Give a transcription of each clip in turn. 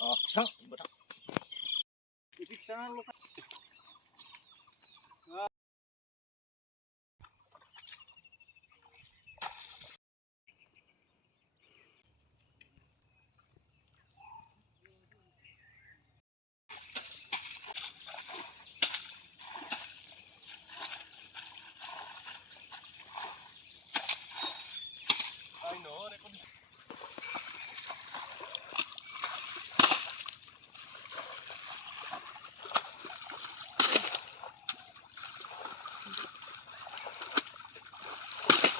Oh, sang, betul. Itu jangan lupa. I know, rekod.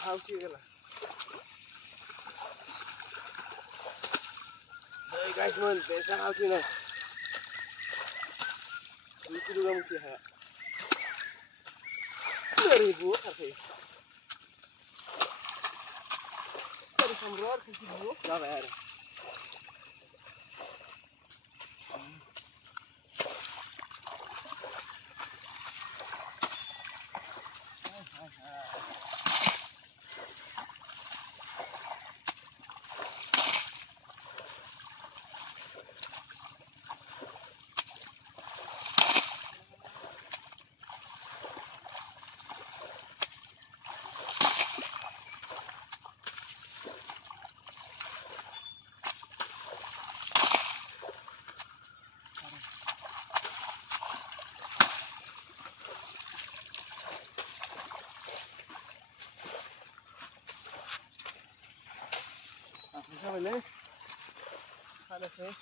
How kira? Hey guys, man, pesa how kira? Itu juga mungkin ya. 2000 harga. Dari Sambroar ke Sibu, enggak bayar. Bisa boleh? Ada sih.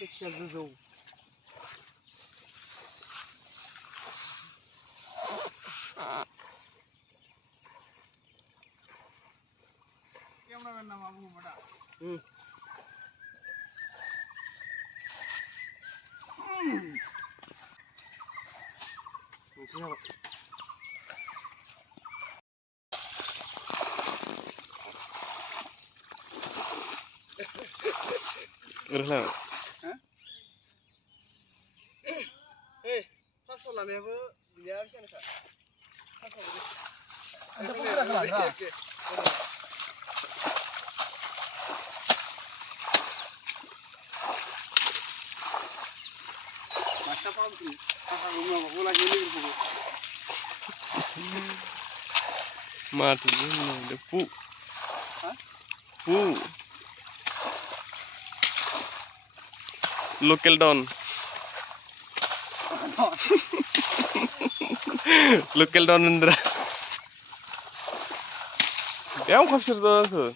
Kecil dulu. Yang nama Abu Mada. Siapa? Gerlah. Fasolannya bu, dia bisa nggak? Fasolan. Ada pun kena. Masa paham sih? Apa rumah aku lagi ini gitu. Mati ini depu. Hah? Pu. Local don. Local don Indra. Yang kapsir tuh.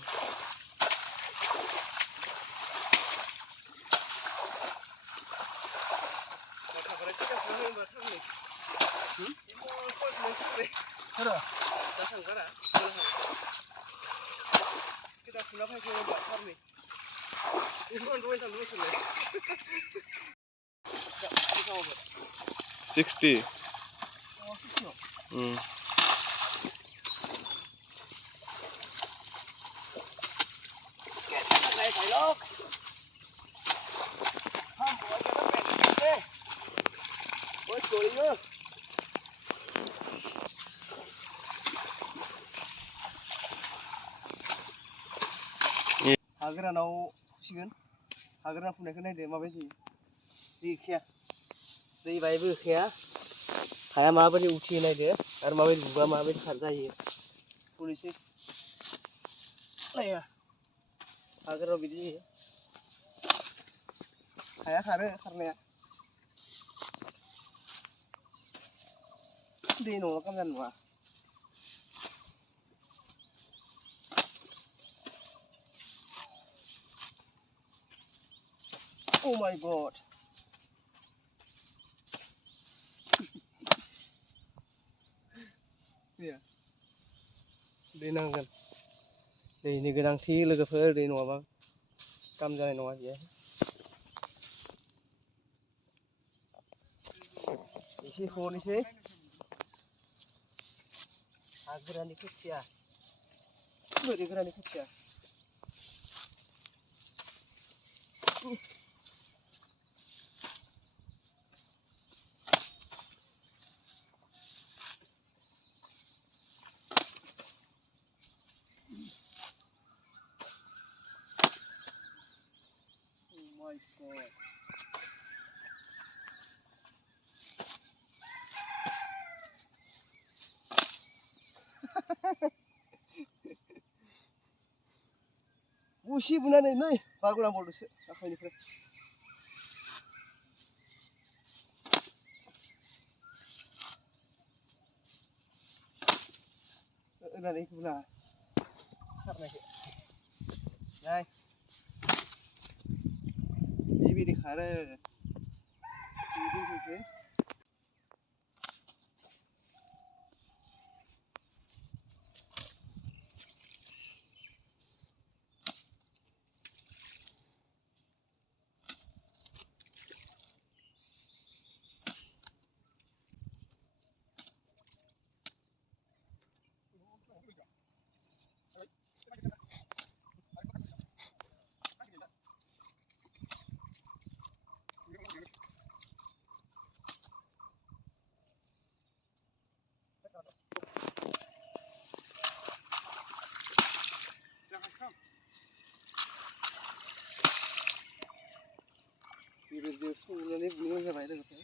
Kita kenapa sih nggak kami? Ini kan dua tahun dulu sudah. 60. Oh, sih. Này phải lốt. Không, bố cho nó mệt đi. Ôi, cười nữa. Hageranau siगोन. Hageran फुनायखौ नायदो माबायदि. दै खाया. दै बायबो खाया. हाया माबायदि उथियो नायदो आरो माबायदि बुबा माबायदि जायो. फुनोसै. नाया. हागेराव बिदि जायो. हाया खारो खारनाया. दै नङाबा खामानि नङा. Oh my god. Iya. दै नांगोन. दैनि गोनांथि लोगोफोर दै नङाबा काम जानाय नङा बियो. एसे हनोसै. हागोरानि खोथिया. बोरै गोरानि खोथिया. my god. Busi bunaनै नै बागुलांबावदोसो आखाइनिफ्राय होनानै बुला खारनायखौ नाय बेबायदि खारो बिदि फैसै बेबायदि संनानै बुंनो जाबाय लोगोफोर